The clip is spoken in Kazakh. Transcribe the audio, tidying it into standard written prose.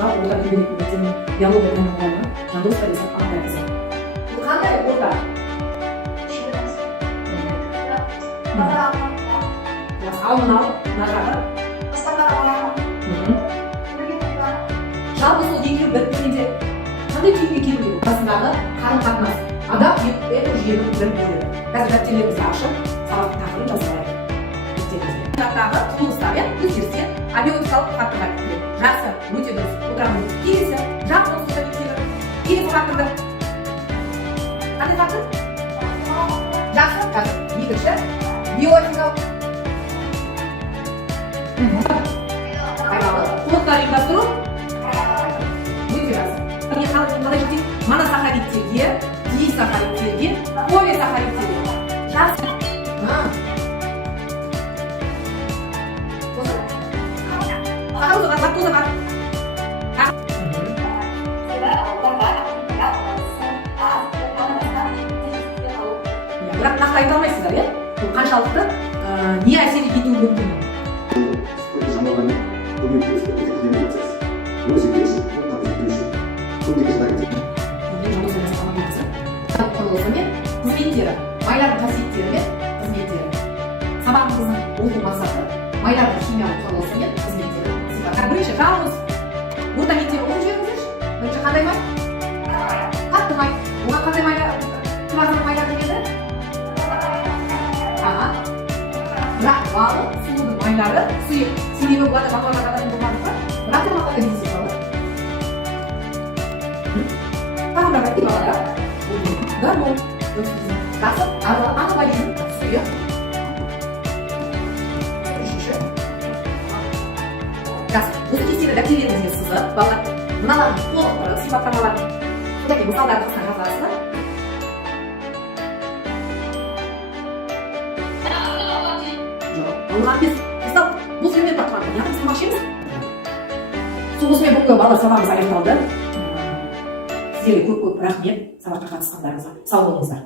жалпы орта мектебінің биология пәні мұғалімі Жандосова Лиза Ақтайқызы. Бұл қандай орта? Ал мынау мына жағы. Жалпы сол екеуі бір бірінде қандай күйге келу керек? Басындағы қарым-қатынас. Адам экожүйенің бір бөлігі. Қазір дәптерлерімізді ашып, сабақтың тақырыбын жазалайық. Құжаттағы құбылыстар, өзгерістер абиотикалық факторға кіреді. Жақсы, өте дұрыс. Отырамыз. Келесі, жақсы осы келесі факторды. Қандай фактор? Жақсы, қазір. Екінші, биотикалық. Құлықтар ұйымдастыру. Өте жақсы. Қалай жетейік? Моносахаридтерге, дисахаридтерге, полисахаридтерге. Жақсы. Лактозаға. Бірақ нақты айта алмайсыздар, иә? Бұл қаншалықты не әсер етуі мүмкін? Қызметтері, майлардың қасиеттері мен қызметтері. Сабағымыздың оқу мақсаты майлардың химиялық құрылысы мен қызметтері. Бірінші жалғыз орта мектеп оқып жүріңіздерші. Бірінші қандай май? Қатты май. Оған қандай майлардың майлардың еді? Бірақ балық, судың майлары сұйық. Себебі бұларды бақылауға қадатын болмадық. Бірақ та мақалды дейсіз балы. Тағы бірақ әйтті балада. Гормон. Жақсы, анаболизм сұйық. Жақсы, осы кестені дәптерлеріңізге сызып, балалар мыналардың толық сипаттамаларын содан мысалдарды қысқа жазасыздар. Жоқ, олған біз бұл сөймен тартылады. Яғни сабақ ішеміз. Осымен бүгінгі балалар сабағымыз аяқталды. Сіздерге көп рахмет сабаққа қатысқандарыңызға. Сау болыңыздар.